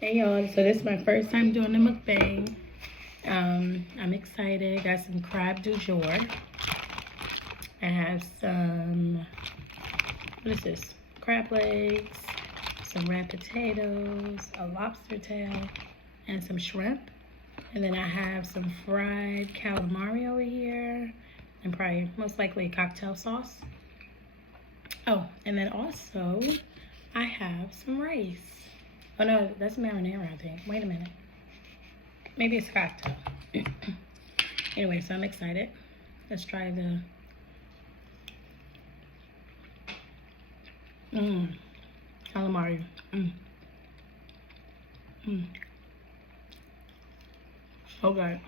Hey y'all, so this is my first time doing a mukbang. I'm excited. Got some crab du jour. I have some, what is this? Crab legs, some red potatoes, a lobster tail, and some shrimp. And then I have some fried calamari over here, and probably most likely cocktail sauce. Oh, and then also I have some rice. Oh no, that's marinara, I think. Wait a minute. Maybe it's cocktail. Anyway, so I'm excited. Let's try the calamari. So good.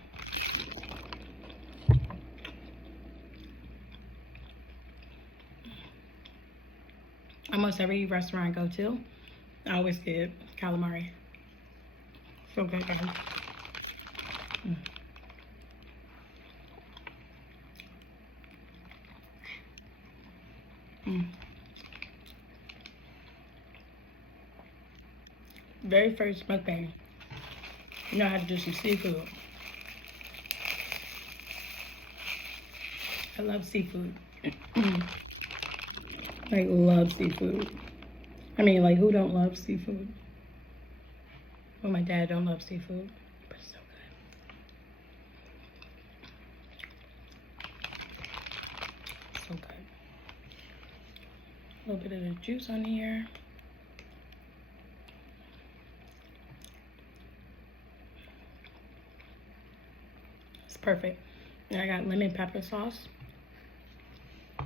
Almost every restaurant I go to, I always get calamari. So good, guys. Very first mukbang. You know how to do some seafood. I love seafood. Like, love seafood. I mean, like, who don't love seafood? Well, my dad don't love seafood, but it's so good. So good. A little bit of the juice on here. It's perfect. And I got lemon pepper sauce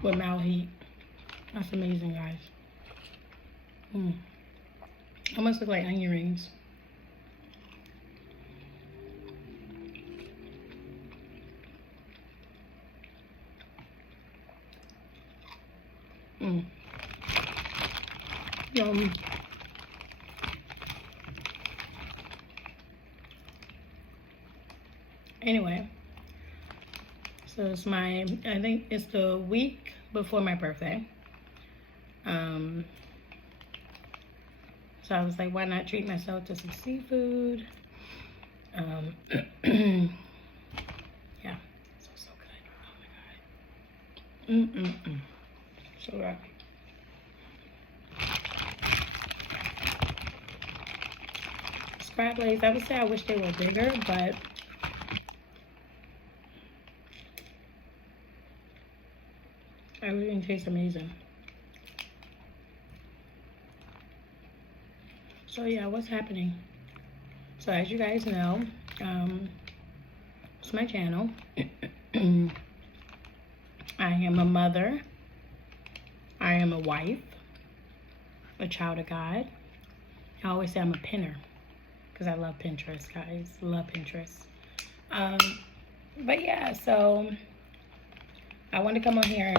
with mouth heat. That's amazing, guys. Almost look like onion rings. Yum. Anyway, so it's I think it's the week before my birthday. So I was like, why not treat myself to some seafood? Yeah, so good. Oh my God. So good. Crab legs, I would say I wish they were bigger, but everything tastes amazing. So yeah, what's happening? So as you guys know, it's my channel. I am a mother. I am a wife, a child of God. I always say I'm a pinner because I love Pinterest, guys. Love Pinterest. But yeah, so I want to come on here.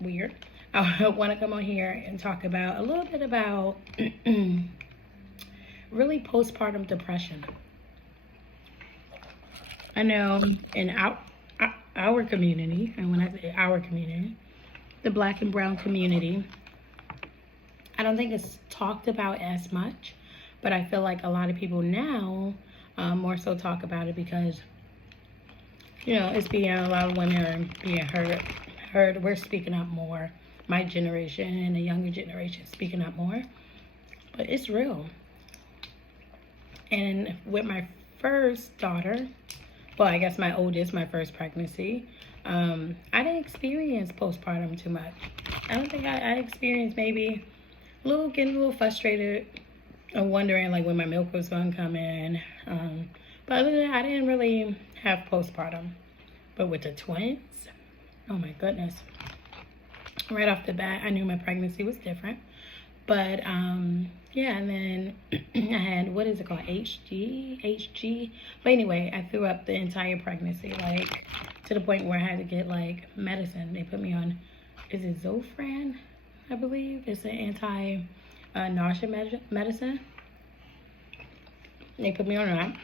Weird. I want to come on here and talk about a little bit about really postpartum depression. I know in our community, and when I say our community, the Black and brown community, I don't think it's talked about as much, but I feel like a lot of people now more so talk about it because, you know, it's being, a lot of women are being heard. We're speaking up more. My generation and the younger generation speaking up more, but it's real. And with my first daughter, well, I guess my oldest, my first pregnancy, I didn't experience postpartum too much. I don't think I experienced maybe getting a little frustrated and wondering like when my milk was going to come in. But other than that, I didn't really have postpartum. But with the twins, oh my goodness. Right off the bat, I knew my pregnancy was different. But yeah, and then I had, what is it called? HG. But anyway, I threw up the entire pregnancy, like to the point where I had to get like medicine. They put me on, is it Zofran? I believe it's an anti-nausea medicine. They put me on that.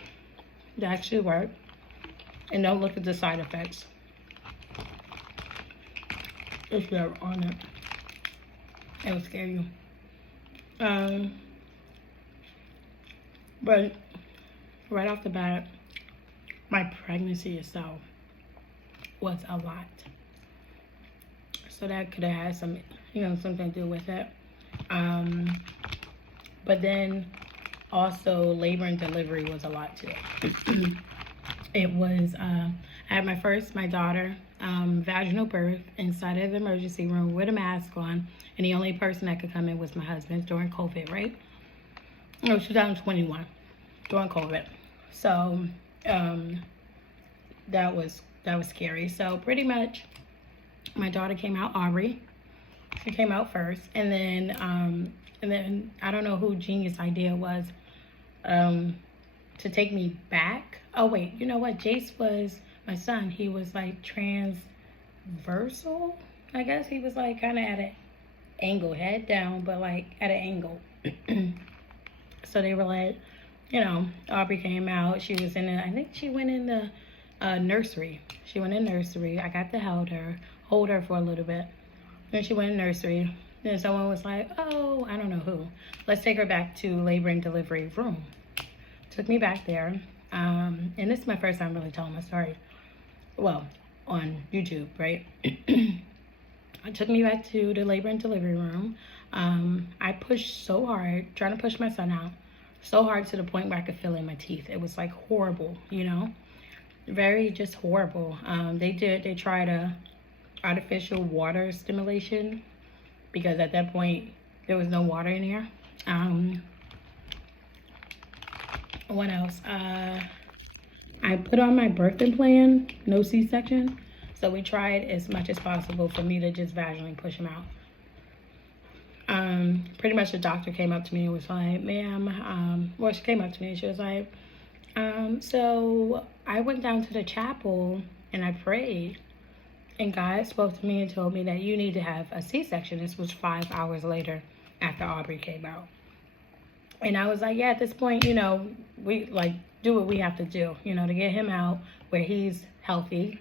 That actually worked. And don't look at the side effects if you're on it. It will scare you. But right off the bat, my pregnancy itself was a lot. So that could have had some, something to do with it. But then also labor and delivery was a lot too. It was, I had my daughter, vaginal birth inside of the emergency room with a mask on. And the only person that could come in was my husband during COVID, right? It was 2021, during COVID. So that was scary. So pretty much my daughter came out, Aubrey. She came out first. And then I don't know who genius idea was to take me back. Oh wait, you know what? Jace was my son. He was like transversal. I guess he was like kind of at an angle, head down, but like at an angle. So they were like, Aubrey came out. She was I think she went in the nursery. She went in nursery. I got to hold her for a little bit. Then she went in nursery. Then someone was like, oh, I don't know who. Let's take her back to labor and delivery room. Took me back there. And this is my first time really telling my story. Well, on YouTube, right? It took me back to the labor and delivery room. I pushed so hard, trying to push my son out, so hard to the point where I could feel it in my teeth. It was like horrible, very just horrible. They tried a artificial water stimulation because at that point there was no water in here. What else? I put on my birthing plan, no C-section. So we tried as much as possible for me to just vaginally push him out. Pretty much the doctor came up to me and was like, ma'am, well, she came up to me and she was like, so I went down to the chapel and I prayed and God spoke to me and told me that you need to have a C-section. This was 5 hours later after Aubrey came out. And I was like, yeah, at this point, we like do what we have to do, to get him out where he's healthy,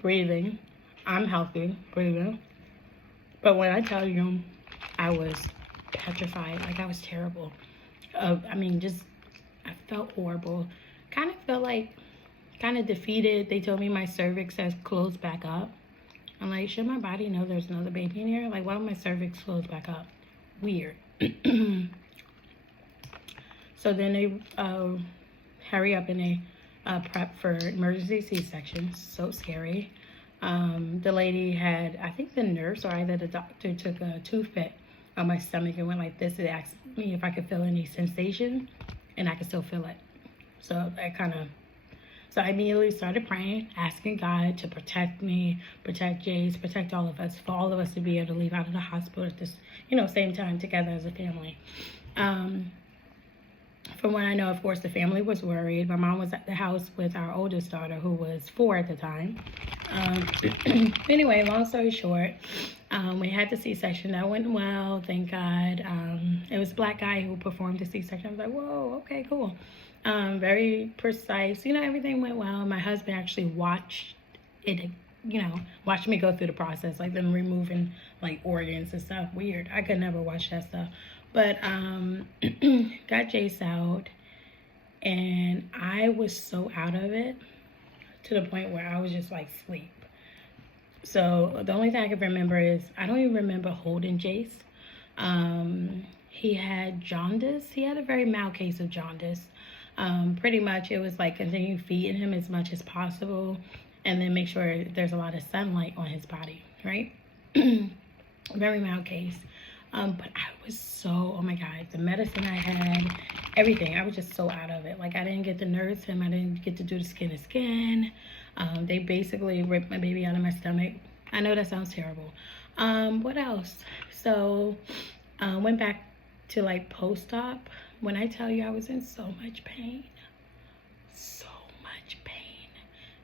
breathing. I'm healthy, breathing. But when I tell you, I was petrified. Like, I was terrible. I felt horrible. Kind of felt like, kind of defeated. They told me my cervix has closed back up. I'm like, should my body know there's another baby in here? Like, why would my cervix close back up? Weird. So then they hurry up and they prep for emergency C-section. So scary. The lady had, I think the nurse or either the doctor took a toothpick on my stomach and went like this and asked me if I could feel any sensation, and I could still feel it. So I immediately started praying, asking God to protect me, protect Jace, protect all of us, for all of us to be able to leave out of the hospital at this, same time together as a family. From what I know, of course, the family was worried. My mom was at the house with our oldest daughter, who was 4 at the time. Anyway, long story short, we had the C-section. That went well, thank God. It was a black guy who performed the C-section. I was like, whoa, okay, cool. Very precise. Everything went well. My husband actually watched it, watched me go through the process, like them removing like organs and stuff. Weird. I could never watch that stuff. But got Jace out, and I was so out of it to the point where I was just like sleep. So the only thing I can remember is I don't even remember holding Jace. He had jaundice. He had a very mild case of jaundice. Pretty much it was like continue feeding him as much as possible and then make sure there's a lot of sunlight on his body, right? Very mild case. But I was so, oh my God, the medicine I had, everything. I was just so out of it. Like, I didn't get to nurse him. I didn't get to do the skin to skin. They basically ripped my baby out of my stomach. I know that sounds terrible. What else? So, went back to like post-op. When I tell you I was in so much pain, so much pain.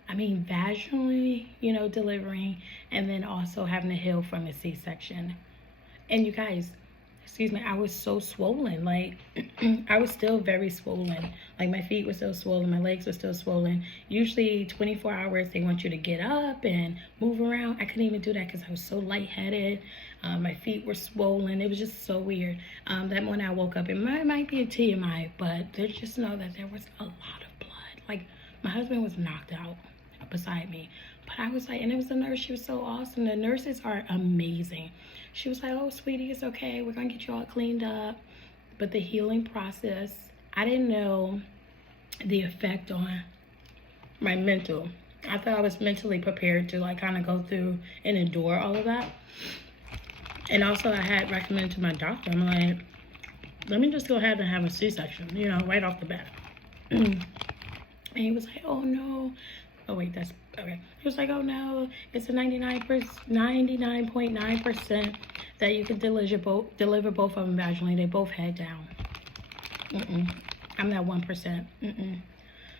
I mean, vaginally, delivering, and then also having to heal from a C-section. And you guys, excuse me, I was so swollen. Like, I was still very swollen. Like, my feet were still swollen, my legs were still swollen. Usually 24 hours, they want you to get up and move around. I couldn't even do that because I was so lightheaded. My feet were swollen. It was just so weird. That morning I woke up, it might be a TMI, but just know that there was a lot of blood. Like, my husband was knocked out beside me. But I was like, and it was the nurse, she was so awesome. The nurses are amazing. She was like, oh, sweetie, it's okay. We're going to get you all cleaned up. But the healing process, I didn't know the effect on my mental. I thought I was mentally prepared to like kind of go through and endure all of that. And also I had recommended to my doctor, I'm like, let me just go ahead and have a C-section, you know, right off the bat. And he was like, oh no. Oh wait, that's okay. He was like, oh no, it's a 99.9% that you can deliver both of them vaginally. They both head down. I'm that 1%.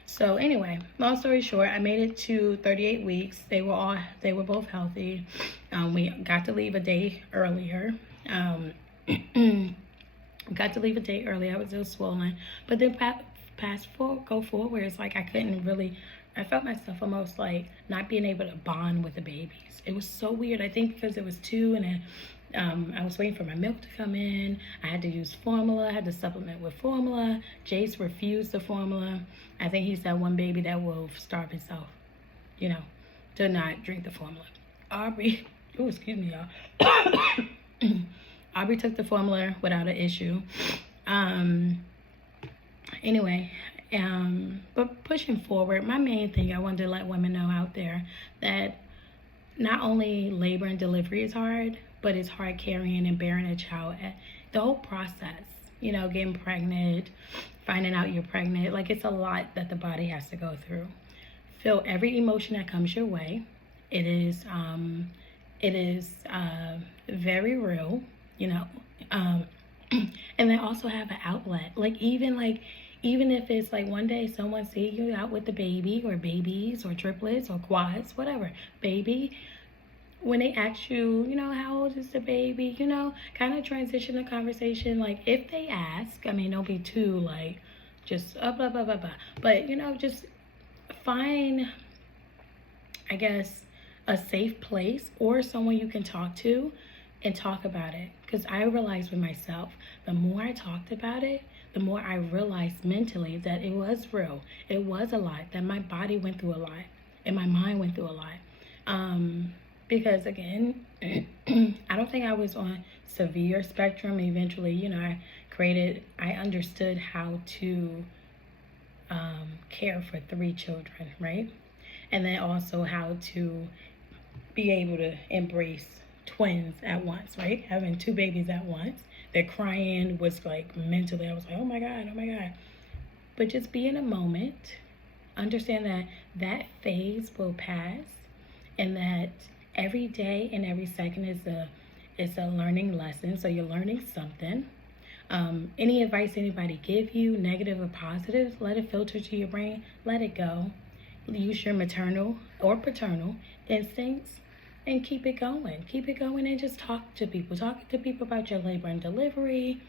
So anyway, long story short, I made it to 38 weeks. They were both healthy. We got to leave a day earlier. I was still swollen, but then go forward, it's like I couldn't really. I felt myself almost like not being able to bond with the babies. It was so weird. I think because it was 2 and then I was waiting for my milk to come in. I had to use formula. I had to supplement with formula. Jace refused the formula. I think he's that one baby that will starve himself, you know, to not drink the formula. Aubrey, oh, excuse me, y'all. Aubrey took the formula without an issue. Anyway, but pushing forward, my main thing I wanted to let women know out there that not only labor and delivery is hard, but it's hard carrying and bearing a child. The whole process, you know, getting pregnant, finding out you're pregnant, like it's a lot that the body has to go through. Feel every emotion that comes your way. It is very real, you know, and then also have an outlet. Even if it's like one day someone see you out with the baby or babies or triplets or quads, whatever, baby, when they ask you, you know, how old is the baby, you know, kind of transition the conversation. Like if they ask, I mean, don't be too like just blah, blah, blah, blah. But, you know, just find, I guess, a safe place or someone you can talk to and talk about it. Because I realized with myself, the more I talked about it, the more I realized mentally that it was real. It was a lot, that my body went through a lot and my mind went through a lot. Because again, I don't think I was on severe spectrum. Eventually, you know, I understood how to care for 3 children, right? And then also how to be able to embrace twins at once, right? Having 2 babies at once. Their crying was like mentally, I was like, oh my God. But just be in a moment, understand that that phase will pass, and that every day and every second is a learning lesson. So you're learning something. Any advice anybody give you, negative or positive, let it filter to your brain, let it go. Use your maternal or paternal instincts and keep it going and just talk to people about your labor and delivery,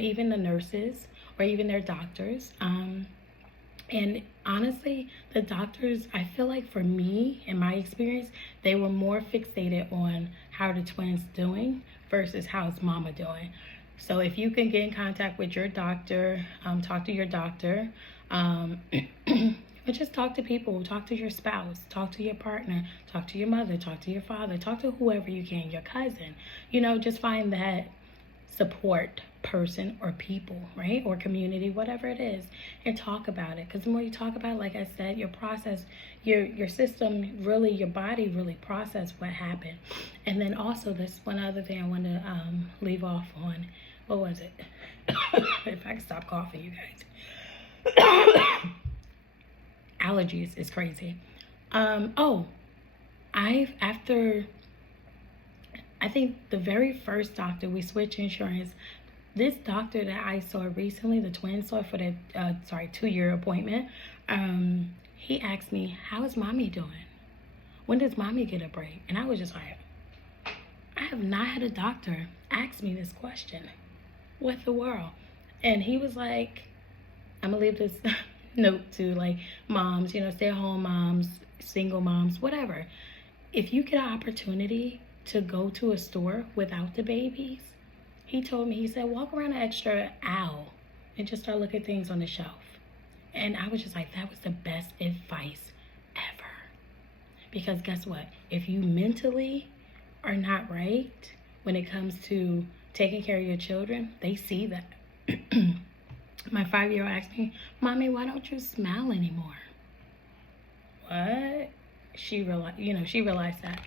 even the nurses or even their doctors. And honestly, the doctors, I feel like for me, in my experience, they were more fixated on how the twins doing versus how's mama doing. So if you can get in contact with your doctor, talk to your doctor, but just talk to people, talk to your spouse, talk to your partner, talk to your mother, talk to your father, talk to whoever you can, your cousin, you know, just find that support person or people, right? Or community, whatever it is, and talk about it. Because the more you talk about it, like I said, your process, your system really, your body really process what happened. And then also this one other thing I want to leave off on. What was it? If I can stop coughing, you guys. Allergies is crazy. I think the very first doctor we switched insurance, this doctor that I saw recently, the twins saw for the 2-year appointment, he asked me, how is mommy doing? When does mommy get a break? And I was just like, I have not had a doctor ask me this question. with the world. And he was like, I'm gonna leave this note to like moms, you know, stay-at-home moms, single moms, whatever. If you get an opportunity to go to a store without the babies, he told me, he said, walk around an extra aisle and just start looking at things on the shelf. And I was just like, that was the best advice ever. Because guess what? If you mentally are not right when it comes to taking care of your children, they see that. My 5-year-old asked me, Mommy, why don't you smile anymore? What? She realized that.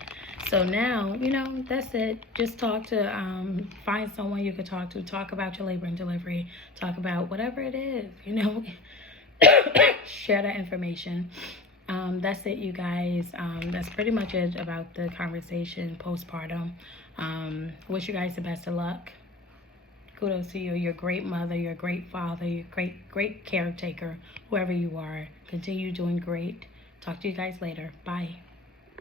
So now, you know, that's it. Just talk to, find someone you could talk to. Talk about your labor and delivery. Talk about whatever it is, you know. Share that information. That's it, you guys. That's pretty much it about the conversation postpartum. Wish you guys the best of luck. Kudos to you. You're a great mother. You're a great father. You're a great caretaker. Whoever you are, continue doing great. Talk to you guys later. Bye.